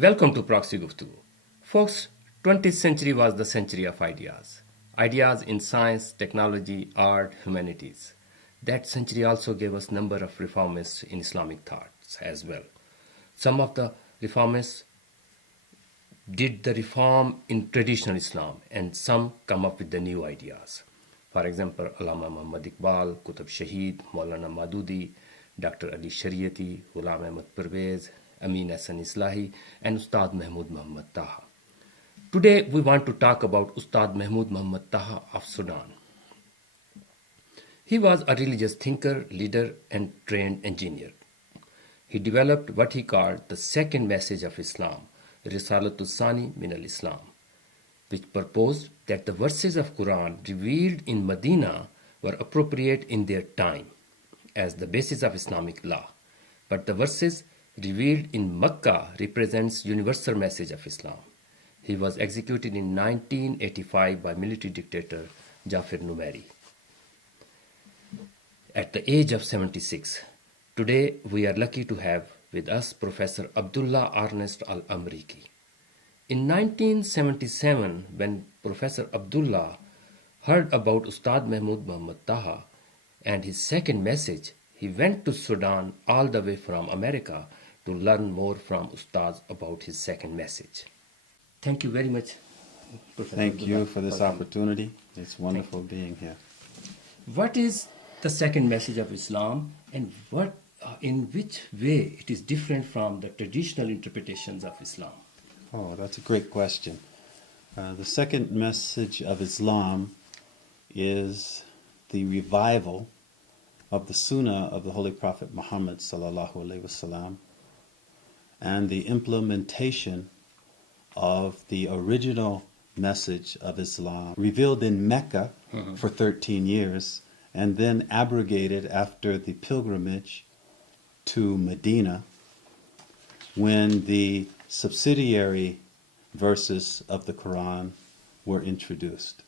Welcome to Proxy Guftugu. Folks, 20th century was the century of ideas. Ideas in science, technology, art, humanities. That century also gave us number of reformists in Islamic thoughts as well. Some of the reformists did the reform in traditional Islam and some come up with the new ideas. For example, Allama Muhammad Iqbal, Qutb Shaheed, Maulana Madudi, Dr. Ali Shariati, Ghulam Ahmad Pervez, Amin Hassan Islahi, and Ustad Mahmoud Muhammad Taha. Today we want to talk about Ustad Mahmoud Muhammad Taha of Sudan. He was a religious thinker, leader, and trained engineer. He developed what he called the second message of Islam, Risalatul Sani min al-Islam, which proposed that the verses of Quran revealed in Medina were appropriate in their time as the basis of Islamic law, but the verses revealed in Mecca represents universal message of Islam. He was executed in 1985 by military dictator Jafar Numeri at the age of 76. Today we are lucky to have with us Professor Abdullah Ernest al-Amariki. In 1977, when Professor Abdullah heard about Ustad Mahmoud Muhammad Taha and his second message, he went to Sudan all the way from America to learn more from Ustaz about his second message. Thank you very much, Professor Thank Abdullah, you for this opportunity. It's wonderful being here. What is the second message of Islam and in which way it is different from the traditional interpretations of Islam? Oh, that's a great question. The second message of Islam is the revival of the Sunnah of the Holy Prophet Muhammad sallallahu alaihi wasallam and the implementation of the original message of Islam revealed in Mecca for 13 years and then abrogated after the pilgrimage to Medina when the subsidiary verses of the Quran were introduced.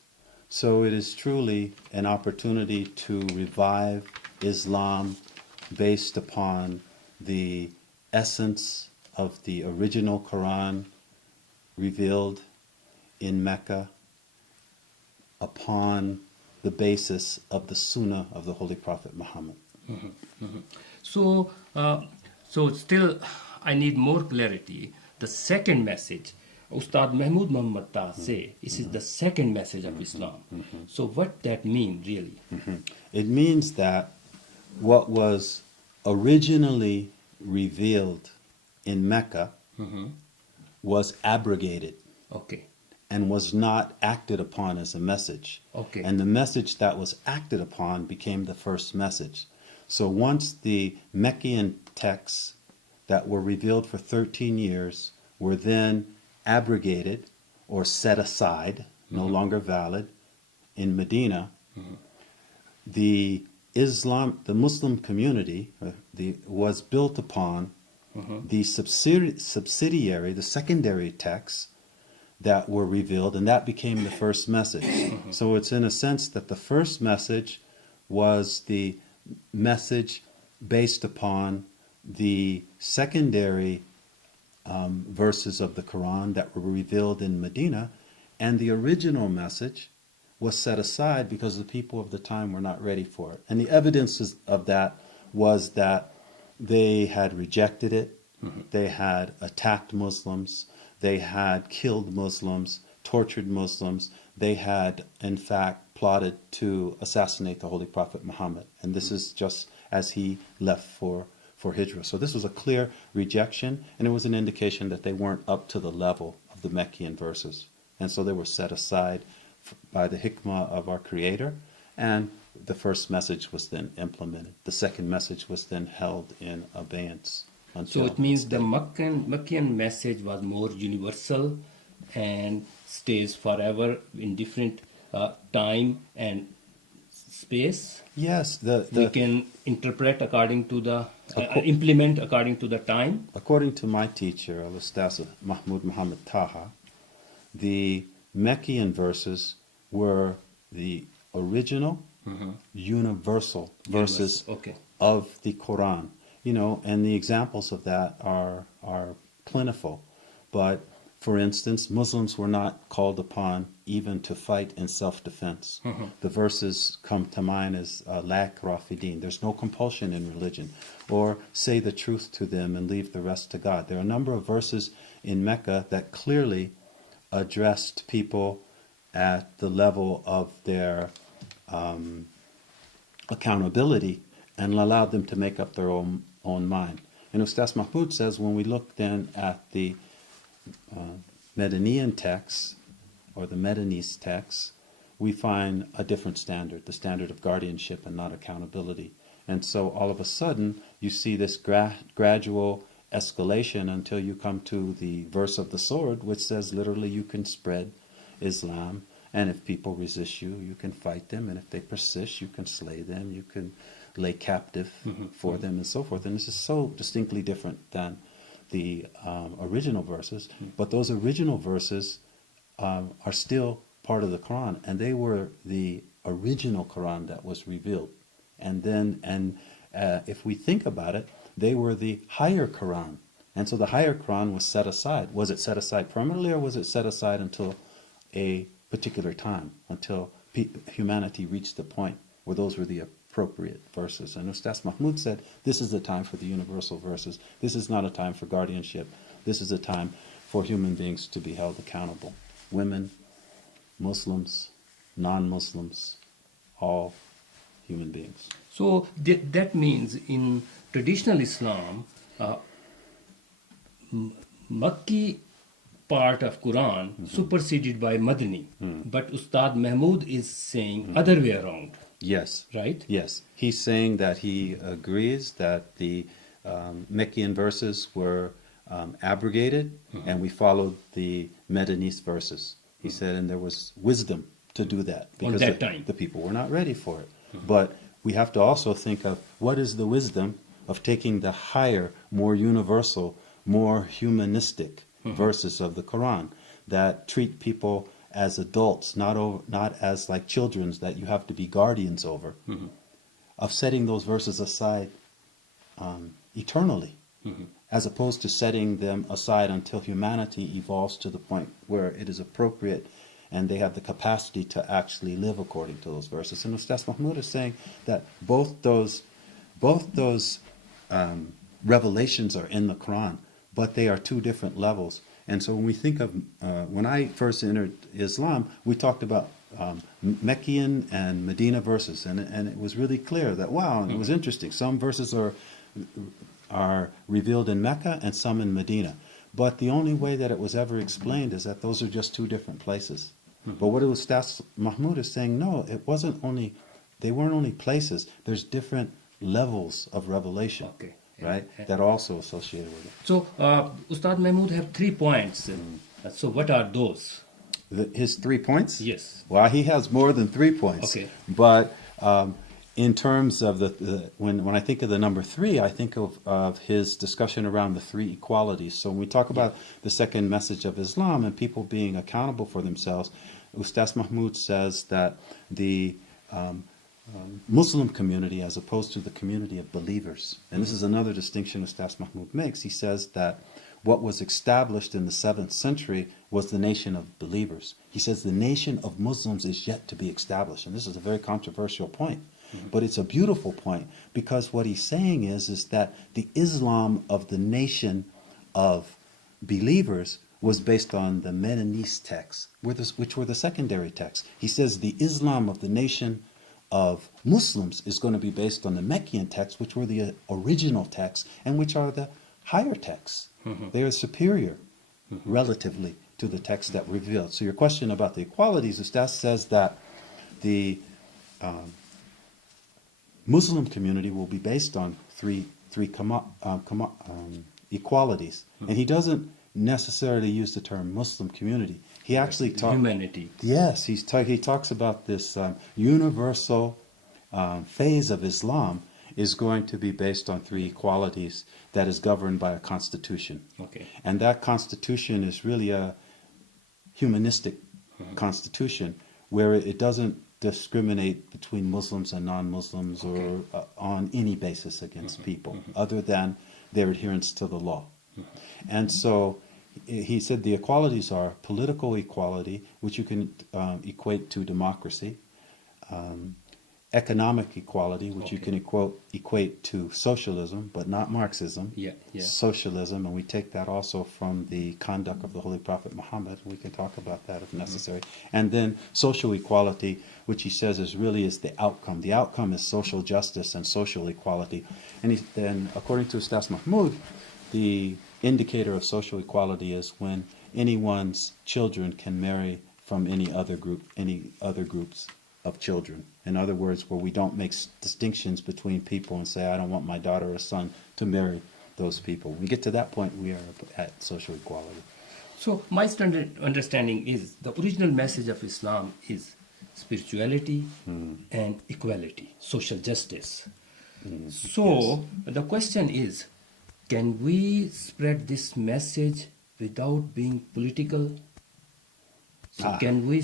So it is truly an opportunity to revive Islam based upon the essence of the original Quran revealed in Mecca upon the basis of the Sunnah of the Holy Prophet Muhammad. So still I need more clarity. The second message, Ustad Mahmoud Muhammad Taha say, this is the second message of Islam. So what that mean really? It means that what was originally revealed in Mecca was abrogated Okay. and was not acted upon as a message. Okay. And the message that was acted upon became the first message. So once the Meccan texts that were revealed for 13 years were then abrogated or set aside, no longer valid, in Medina, the Muslim community was built upon the subsidiary, the secondary texts that were revealed, and that became the first message. So it's in a sense that the first message was the message based upon the secondary verses of the Quran that were revealed in Medina, and the original message was set aside because the people of the time were not ready for it. And the evidence of that was that they had rejected it, they had attacked Muslims, they had killed Muslims, tortured Muslims, they had in fact plotted to assassinate the Holy Prophet Muhammad. And this is just as he left for Hijrah. So this was a clear rejection, and it was an indication that they weren't up to the level of the Meccan verses. And so they were set aside by the hikmah of our Creator, and the first message was then implemented. The second message was then held in abeyance. So it means the Meccan message was more universal and stays forever in different time and space. Yes, we can interpret according to the implement according to the time. According to my teacher, Ustaz Mahmoud Muhammad Taha, the Meccan verses were the original, universal verses of the Quran. And the examples of that are plentiful. But for instance, Muslims were not called upon even to fight in self-defense. The verses come to mind as La ikraha fi din. There's no compulsion in religion. Or say the truth to them and leave the rest to God. There are a number of verses in Mecca that clearly addressed people at the level of their accountability and allowed them to make up their own mind. And Ustaz Mahmoud says when we look then at the Medinian texts or the Medinese texts, we find a different standard, the standard of guardianship and not accountability. And so all of a sudden you see this gradual escalation until you come to the verse of the sword, which says literally you can spread Islam, and if people resist you, you can fight them, and if they persist, you can slay them, you can lay captive for them, and so forth. And this is so distinctly different than the original verses, but those original verses are still part of the Quran, and they were the original Quran that was revealed. And then, if we think about it, they were the higher Quran. And so the higher Quran was set aside. Was it set aside permanently, or was it set aside until a particular time, until humanity reached the point where those were the appropriate verses? And Ustaz Mahmoud said, this is the time for the universal verses. This is not a time for guardianship. This is a time for human beings to be held accountable. Women, Muslims, non-Muslims, all human beings. So that means in traditional Islam, Makki part of Quran superseded by Madani. But Ustad Mahmoud is saying other way around. Yes. Right? Yes. He's saying that he agrees that the Meccan verses were abrogated, and we followed the Medinese verses. He said, and there was wisdom to do that because that time the people were not ready for it. But we have to also think of what is the wisdom of taking the higher, more universal, more humanistic verses of the Quran that treat people as adults, not as like children that you have to be guardians over, of setting those verses aside eternally, as opposed to setting them aside until humanity evolves to the point where it is appropriate and they have the capacity to actually live according to those verses. And Ustaz Mahmoud is saying that both those revelations are in the Quran, but they are two different levels. And so when we think of, when I first entered Islam, we talked about Meccan and Medina verses, and it was really clear that, wow, and it was interesting. Some verses are revealed in Mecca and some in Medina. But the only way that it was ever explained is that those are just two different places. But what Ustaz Mahmoud is saying, no, they weren't only places. There's different levels of revelation, right, that are also associated with it. So, Ustad Mahmoud have 3 points. So what are those? His 3 points? Yes. Well, he has more than 3 points. Okay. But in terms of when I think of the number 3, I think of his discussion around the 3 equalities. So when we talk about the second message of Islam and people being accountable for themselves, Ustaz Mahmoud says that the Muslim community as opposed to the community of believers. And this is another distinction Ustaz Mahmoud makes. He says that what was established in the 7th century was the nation of believers. He says the nation of Muslims is yet to be established. And this is a very controversial point. But it's a beautiful point, because what he's saying is that the Islam of the nation of believers was based on the Medinese texts, which were the secondary texts. He says the Islam of the nation of Muslims is going to be based on the Meccan texts, which were the original texts, and which are the higher texts. They are superior relatively to the texts that were revealed. So your question about the equalities, Ustaz says that the Muslim community will be based on three equalities. And he doesn't necessarily use the term Muslim community. He actually talks humanity. Yes, he talks about this universal phase of Islam is going to be based on 3 equalities that is governed by a constitution. Okay. And that constitution is really a humanistic constitution where it doesn't discriminate between Muslims and non-Muslims or on any basis against people other than their adherence to the law. And so he said the equalities are political equality, which you can equate to democracy, economic equality, which you can equate to socialism, but not Marxism. Yeah, yeah. Socialism, and we take that also from the conduct of the Holy Prophet Muhammad. We can talk about that if necessary. And then social equality, which he says is the outcome. The outcome is social justice and social equality. And then, according to Ustaz Mahmoud, the indicator of social equality is when anyone's children can marry from any other groups of children. In other words, where we don't make distinctions between people and say, I don't want my daughter or son to marry those people. When we get to that point, we are at social equality. So my standard understanding is the original message of Islam is spirituality and equality, social justice. So the question is, can we spread this message without being political? So can we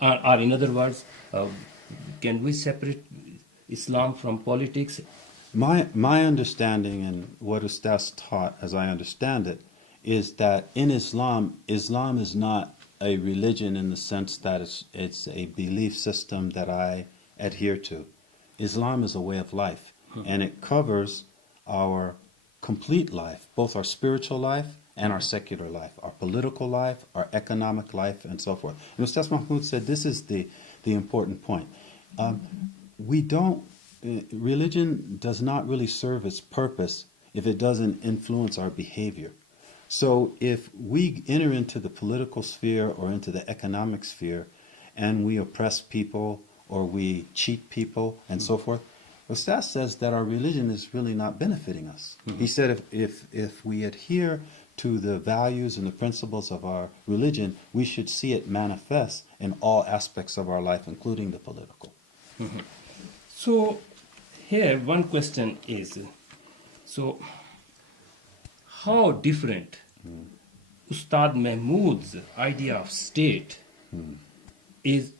or in other words, can we separate Islam from politics? My understanding and what Ustaz taught, as I understand it, is that in Islam is not a religion in the sense that it's a belief system that I adhere to. Islam is a way of life, and it covers our complete life, both our spiritual life and our secular life, our political life, our economic life, and so forth. And Ustaz Mahmoud said this is the important point. Religion does not really serve its purpose if it doesn't influence our behavior. So if we enter into the political sphere or into the economic sphere and we oppress people or we cheat people and so forth, Ustaz says that our religion is really not benefiting us. He said if we adhere to the values and the principles of our religion, we should see it manifest in all aspects of our life, including the political. So here one question is, so how different Ustad Mahmood's idea of state is,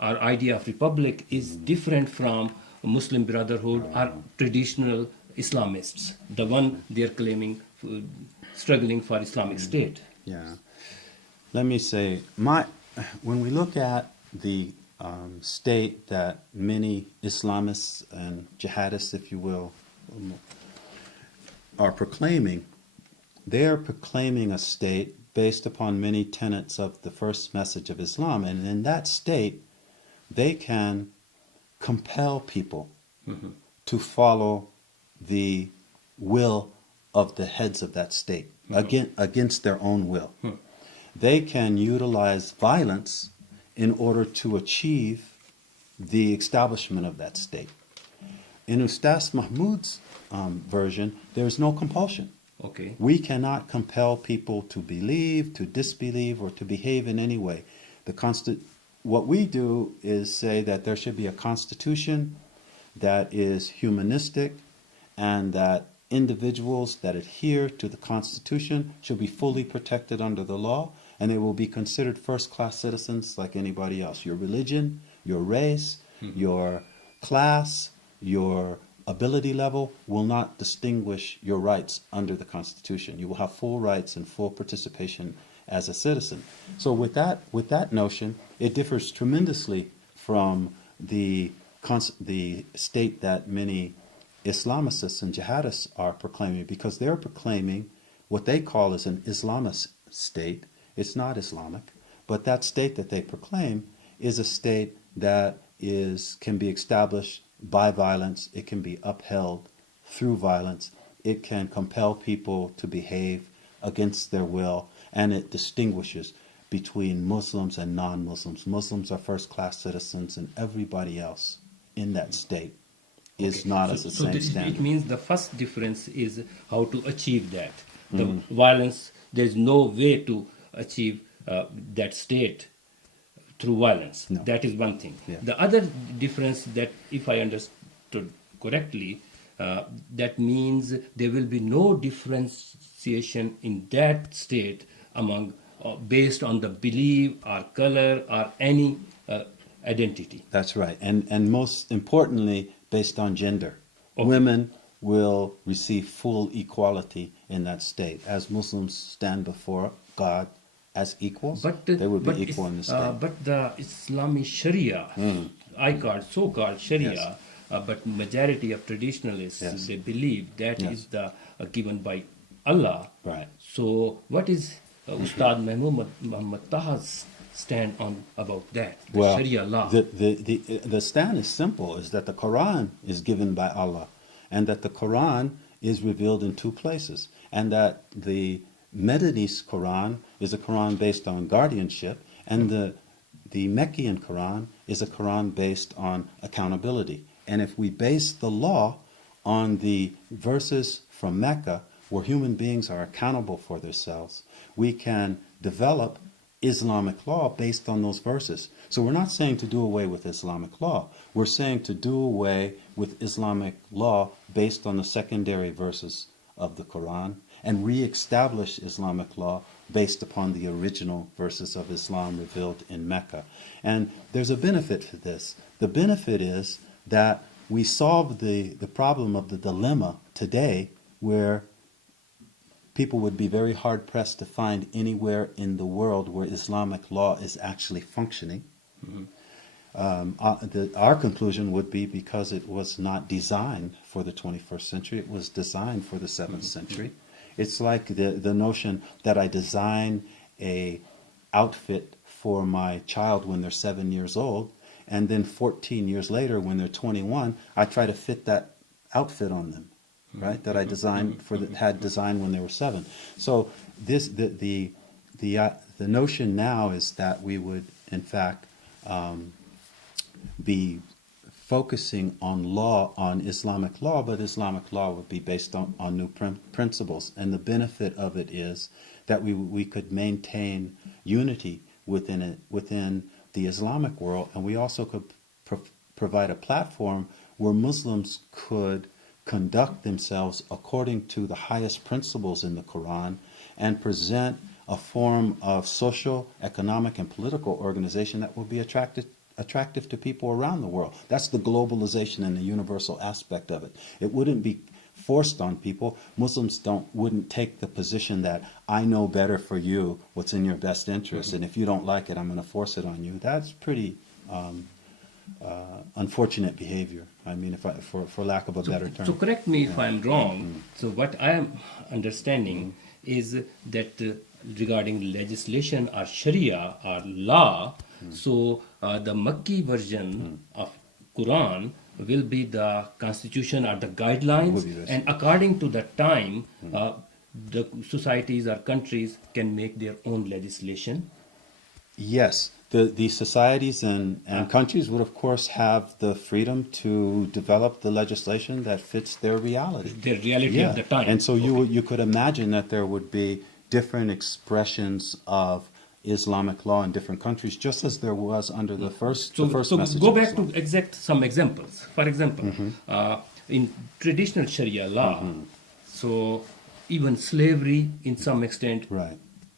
our idea of republic is different from Muslim Brotherhood or traditional Islamists, the one they're claiming, struggling for Islamic State. Yeah. Let me say, when we look at the state that many Islamists and jihadists, if you will, are proclaiming, they are proclaiming a state based upon many tenets of the first message of Islam. And in that state, they can compel people to follow the will of the heads of that state, against their own will. They can utilize violence in order to achieve the establishment of that state. In Ustaz Mahmoud's version, there is no compulsion. Okay. We cannot compel people to believe, to disbelieve, or to behave in any way. What we do is say that there should be a constitution that is humanistic and that individuals that adhere to the constitution should be fully protected under the law, and they will be considered first-class citizens like anybody else. Your religion, your race, your class, your ability level will not distinguish your rights under the Constitution. You will have full rights and full participation as a citizen. So with that notion, it differs tremendously from the state that many Islamicists and jihadists are proclaiming, because they're proclaiming what they call as an Islamist state. It's not Islamic, but that state that they proclaim is a state that can be established by violence. It can be upheld through violence. It can compel people to behave against their will, and it distinguishes between Muslims and non-Muslims. Muslims are first-class citizens, and everybody else in that state is not as the same standard. It means the first difference is how to achieve that. The violence, there's no way to achieve that state through violence. No. That is one thing. Yeah. The other difference, that if I understood correctly, that means there will be no differentiation in that state among based on the belief or color or any identity. That's right. And most importantly, based on gender. Okay. Women will receive full equality in that state. As Muslims stand before God as equals, But they would be equal in the state. but the Islamic Sharia, so-called Sharia, Yes. but majority of traditionalists Yes. they believe that Yes. is the given by Allah. Right. So what is Ustad Muhammad Taha's stand on about that? The Well, Sharia law. the stand is simple: is that the Quran is given by Allah, and that the Quran is revealed in two places, and that the Medinese Quran is a Quran based on guardianship, and the Meccan Quran is a Quran based on accountability. And if we base the law on the verses from Mecca, where human beings are accountable for themselves, we can develop Islamic law based on those verses. So we're not saying to do away with Islamic law. We're saying to do away with Islamic law based on the secondary verses of the Quran and re-establish Islamic law based upon the original verses of Islam revealed in Mecca. And there's a benefit to this. The benefit is that we solve the problem of the dilemma today where people would be very hard pressed to find anywhere in the world where Islamic law is actually functioning. Our conclusion would be because it was not designed for the 21st century, it was designed for the 7th century. It's like the notion that I design a outfit for my child when they're 7 years old, and then 14 years later when they're 21, I try to fit that outfit on them. Right, that I designed had designed when they were 7. So the notion now is that we would in fact be focusing on law, on Islamic law, but Islamic law would be based on new principles. And the benefit of it is that we could maintain unity within the Islamic world, and we also could provide a platform where Muslims could conduct themselves according to the highest principles in the Quran and present a form of social, economic, and political organization that will be attractive to people around the world. That's the globalization and the universal aspect of it. It wouldn't be forced on people. Muslims wouldn't take the position that I know better for you what's in your best interest, and if you don't like it, I'm going to force it on you. That's pretty unfortunate behavior. I mean, for lack of a better term. So correct me if I'm wrong. So what I am understanding is that regarding legislation or Sharia or law, so the Makki version of Quran will be the constitution or the guidelines, and according to the time, the societies or countries can make their own legislation. Yes, the societies and countries would, of course, have the freedom to develop the legislation that fits their reality. Their reality of the time. And so you could imagine that there would be different expressions of Islamic law in different countries, just as there was under the first message. So go back to some examples. For example, in traditional Sharia law, so even slavery in some extent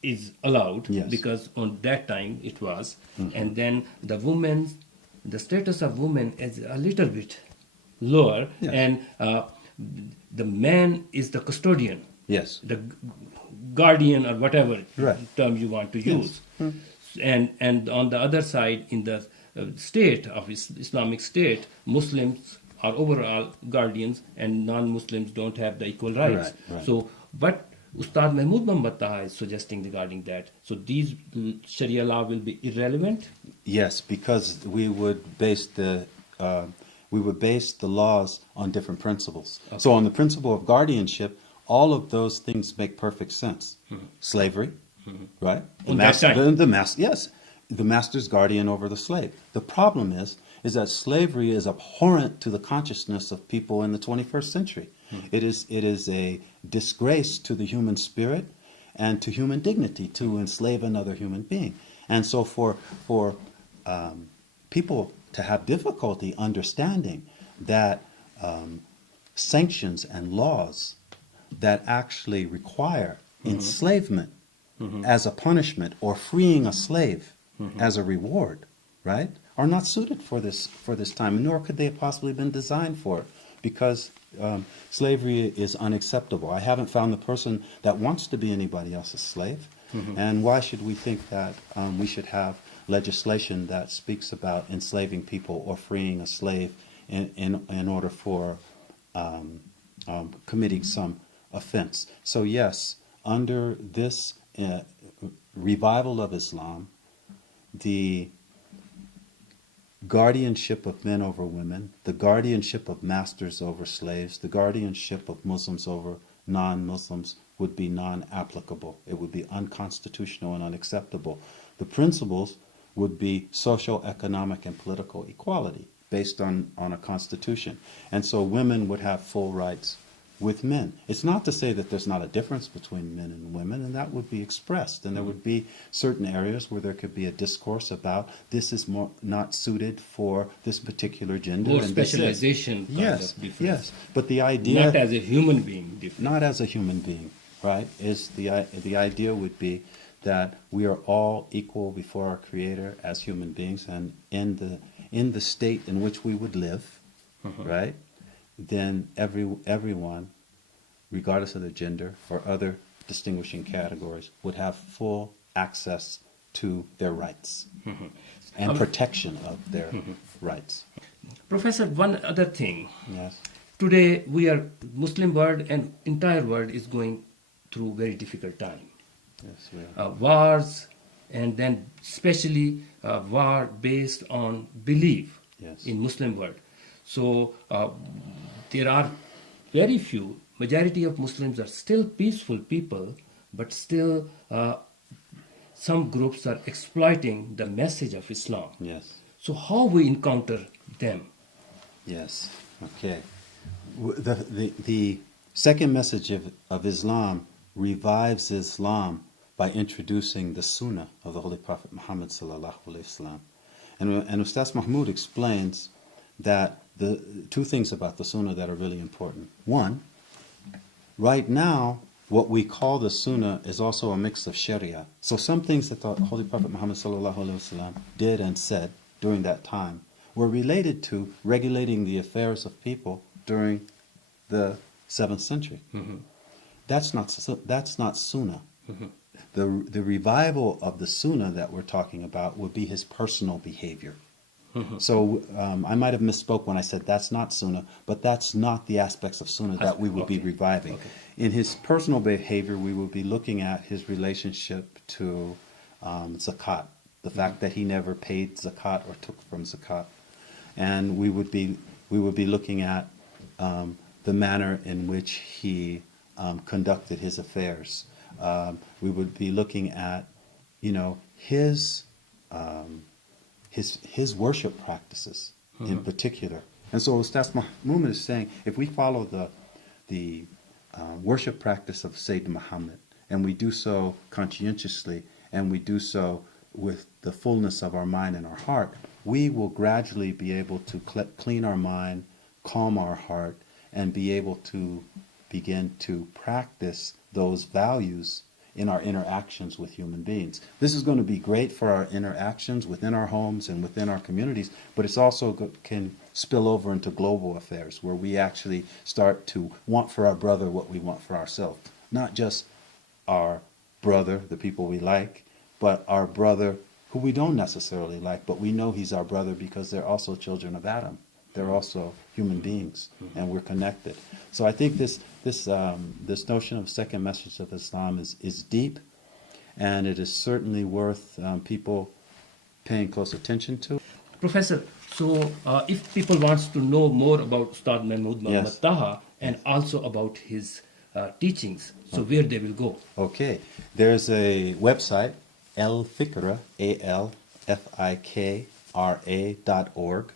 is allowed, because on that time it was, and then the status of women is a little bit lower, and the man is the custodian, the guardian or whatever term you want to use, and on the other side, in the state of Islamic State, Muslims are overall guardians and non-Muslims don't have the equal rights. So what Ustad Muhammad Taha is suggesting regarding that, so these Sharia law will be irrelevant? Yes, because we would base the laws on different principles. So on the principle of guardianship, all of those things make perfect sense. Slavery, right? The master's guardian over the slave. The problem is that slavery is abhorrent to the consciousness of people in the 21st century. It is a disgrace to the human spirit and to human dignity to enslave another human being. And so for people to have difficulty understanding that sanctions and laws that actually require enslavement as a punishment or freeing a slave as a reward, right, are not suited for this time, nor could they have possibly been designed for it, because slavery is unacceptable. I haven't found the person that wants to be anybody else's slave. And why should we think that we should have legislation that speaks about enslaving people or freeing a slave in order for committing some offense? So yes, under this revival of Islam, the guardianship of men over women, the guardianship of masters over slaves, the guardianship of Muslims over non-Muslims would be non-applicable. It would be unconstitutional and unacceptable. The principles would be social, economic, and political equality based on a constitution. And so women would have full rights with men. It's not to say that there's not a difference between men and women, and that would be expressed. And there would be certain areas where there could be a discourse about this is more not suited for this particular gender. More and specialization kind yes, of difference. yes. But the idea... Not as a human being different. Not as a human being, right? Is the idea would be that we are all equal before our Creator as human beings, and in the state in which we would live, right? Then everyone, regardless of their gender or other distinguishing categories, would have full access to their rights and protection of their rights. Professor, one other thing. Yes. Today, Muslim world and entire world is going through very difficult time. Yes, we are. Wars, and then especially war based on belief Yes. in Muslim world. So there are very few, majority of Muslims are still peaceful people, but still some groups are exploiting the message of Islam. Yes. So how we encounter them? Yes. Okay. The second message of Islam revives Islam by introducing the Sunnah of the Holy Prophet Muhammad sallallahu alaihi wasallam, and Ustaz Mahmoud explains that the two things about the Sunnah that are really important. One, right now, what we call the Sunnah is also a mix of Sharia. So some things that the Holy Prophet Muhammad sallallahu alaihi wasallam did and said during that time were related to regulating the affairs of people during the 7th century. That's not Sunnah. The revival of the Sunnah that we're talking about would be his personal behavior. So I might have misspoke when I said that's not Sunnah, but that's not the aspects of Sunnah that we would be reviving. In his personal behavior, we would be looking at his relationship to zakat, the fact that he never paid zakat or took from zakat, and we would be looking at the manner in which he conducted his affairs. We would be looking at, his worship practices in particular. And so Ustaz Mahmoud is saying, if we follow the worship practice of Sayyid Muhammad, and we do so conscientiously, and we do so with the fullness of our mind and our heart, we will gradually be able to clean our mind, calm our heart, and be able to begin to practice those values in our interactions with human beings. This is going to be great for our interactions within our homes and within our communities, but it's also can spill over into global affairs where we actually start to want for our brother what we want for ourselves. Not just our brother, the people we like, but our brother who we don't necessarily like, but we know he's our brother because they're also children of Adam. They're also human beings, and we're connected. So I think this notion of second message of Islam is deep, and it is certainly worth people paying close attention to. Professor, so if people wants to know more about Ustad Mahmoud Muhammad Taha and also about his teachings, so where they will go? Okay, there's a website, al-fikra, alfikra.org.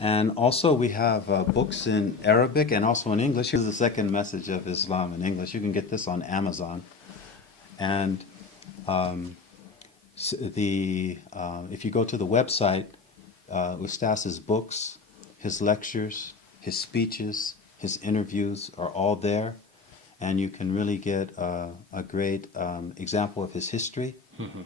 And also we have books in Arabic and also in English. Here's the second message of Islam in English. You can get this on Amazon. And if you go to the website, Ustaz's books, his lectures, his speeches, his interviews are all there. And you can really get a great example of his history.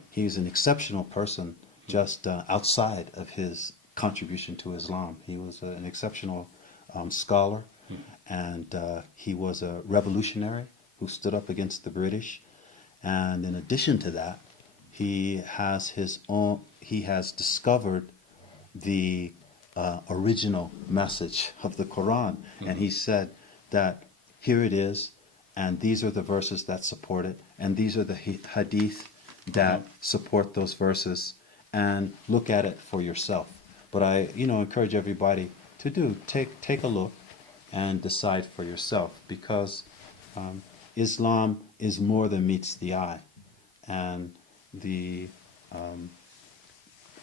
He's an exceptional person just outside of his contribution to Islam. He was an exceptional scholar, And he was a revolutionary who stood up against the British. And in addition to that, he has discovered the original message of the Quran. And he said that here it is, and these are the verses that support it, and these are the hadith that support those verses, and look at it for yourself. But I, encourage everybody to take a look and decide for yourself, because Islam is more than meets the eye. And the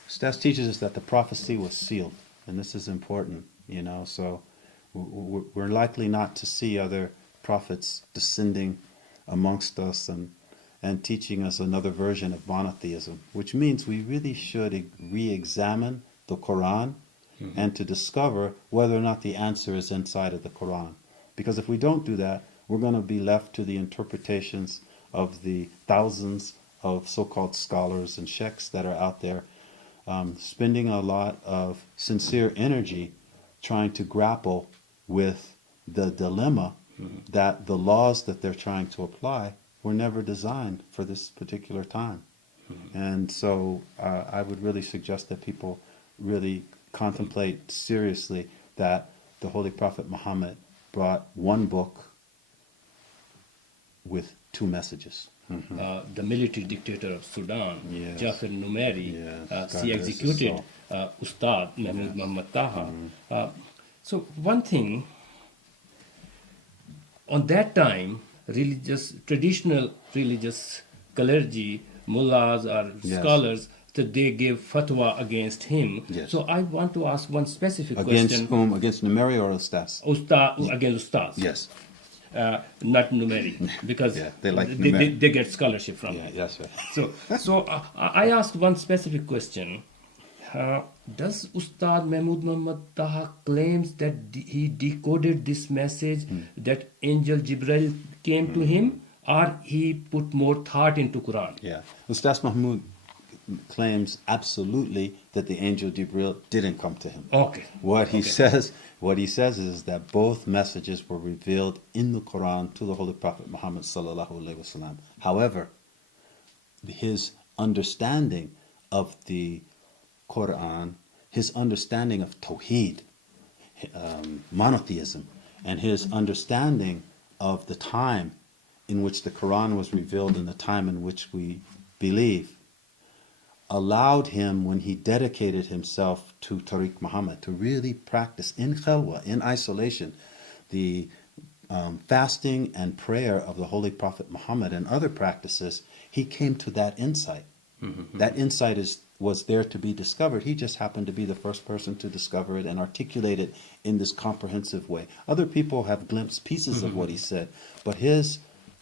Ustaz teaches us that the prophecy was sealed, and this is important, so we're likely not to see other prophets descending amongst us and teaching us another version of monotheism, which means we really should re-examine the Quran and to discover whether or not the answer is inside of the Quran. Because if we don't do that, we're going to be left to the interpretations of the thousands of so-called scholars and sheikhs that are out there, spending a lot of sincere energy trying to grapple with the dilemma that the laws that they're trying to apply were never designed for this particular time. And so I would really suggest that people really contemplate seriously that the Holy Prophet Muhammad brought one book with two messages. The military dictator of Sudan, Yes. Jafar Numeri, Yes. he God bless his executed soul. Ustad Muhammad Taha. So one thing, on that time, traditional religious clergy, mullahs or Yes. scholars, that they gave fatwa against him. Yes. So I want to ask one specific Against question. whom? Against Numeri or Ustaz? Against Ustaz. Yes. Not Numeri, because Yeah, they like Numeri. they get scholarship from Yeah, it. that's right. So I asked one specific question. Does Ustad Mahmoud Muhammad Taha claims that he decoded this message that Angel Jibril came to him, or he put more thought into Quran? Yeah. Ustaz Mahmoud claims absolutely that the angel Jibril didn't come to him. Okay. What he says is that both messages were revealed in the Quran to the Holy Prophet Muhammad sallallahu alaihi wasallam. However, his understanding of the Quran, his understanding of Tawheed, monotheism, and his understanding of the time in which the Quran was revealed and the time in which we believe, allowed him, when he dedicated himself to Tariq Muhammad, to really practice in khalwa, in isolation, the fasting and prayer of the Holy Prophet Muhammad and other practices. He came to that insight. That insight was there to be discovered. He just happened to be the first person to discover it and articulate it in this comprehensive way. Other people have glimpsed pieces of what he said, but his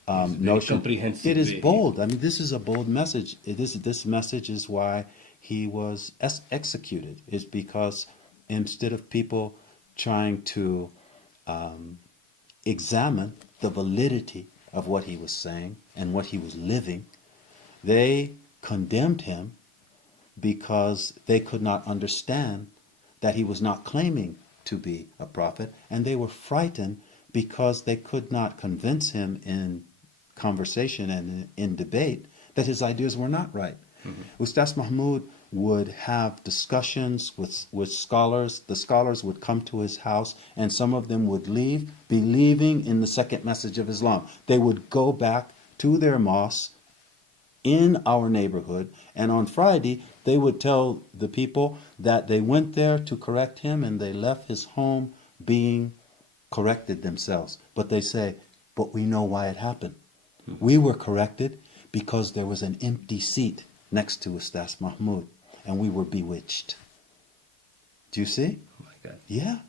notion, comprehensive it is way. bold. I mean, this is a bold message. This message is why he was executed, is because instead of people trying to examine the validity of what he was saying and what he was living, they condemned him because they could not understand that he was not claiming to be a prophet, and they were frightened because they could not convince him in conversation and in debate that his ideas were not right. Ustaz Mahmoud would have discussions with scholars. The scholars would come to his house, and some of them would leave believing in the second message of Islam. They would go back to their mosque in our neighborhood, and on Friday they would tell the people that they went there to correct him and they left his home being corrected themselves. But they say, but we know why it happened. We were corrected because there was an empty seat next to Ustaz Mahmoud, and we were bewitched. Do you see? Oh my God. Yeah.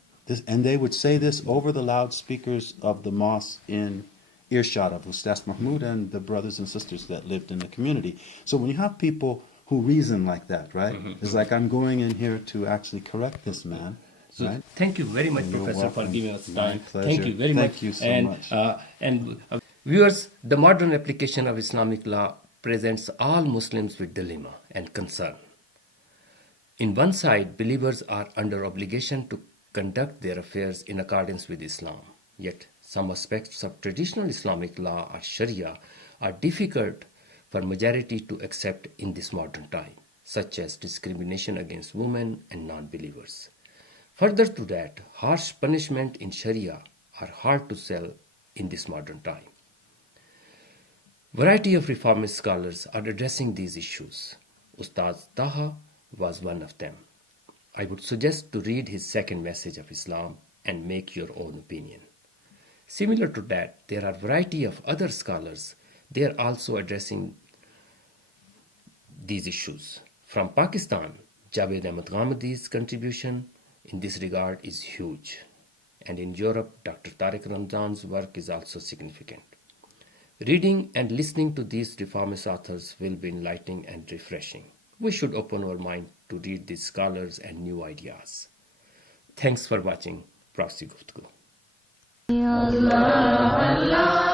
And they would say this over the loudspeakers of the mosque in earshot of Ustaz Mahmoud and the brothers and sisters that lived in the community. So when you have people who reason like that, right? It's like, I'm going in here to actually correct this man. So Right? thank you very much, You're Professor, for welcome. giving us My time. pleasure. Thank you very much. Thank you so much. And viewers, the modern application of Islamic law presents all Muslims with dilemma and concern. In one side, believers are under obligation to conduct their affairs in accordance with Islam. Yet, some aspects of traditional Islamic law or Sharia are difficult for majority to accept in this modern time, such as discrimination against women and non-believers. Further to that, harsh punishment in Sharia are hard to sell in this modern time. Variety of reformist scholars are addressing these issues. Ustaz Taha was one of them. I would suggest to read his second message of Islam and make your own opinion. Similar to that, there are variety of other scholars. They are also addressing these issues. From Pakistan, Javed Ahmad Ghamdi's contribution in this regard is huge. And in Europe, Dr. Tariq Ramzan's work is also significant. Reading and listening to these reformist authors will be enlightening and refreshing. We should open our mind to read these scholars and new ideas. Thanks for watching Proxy Guftugu. Allah, Allah.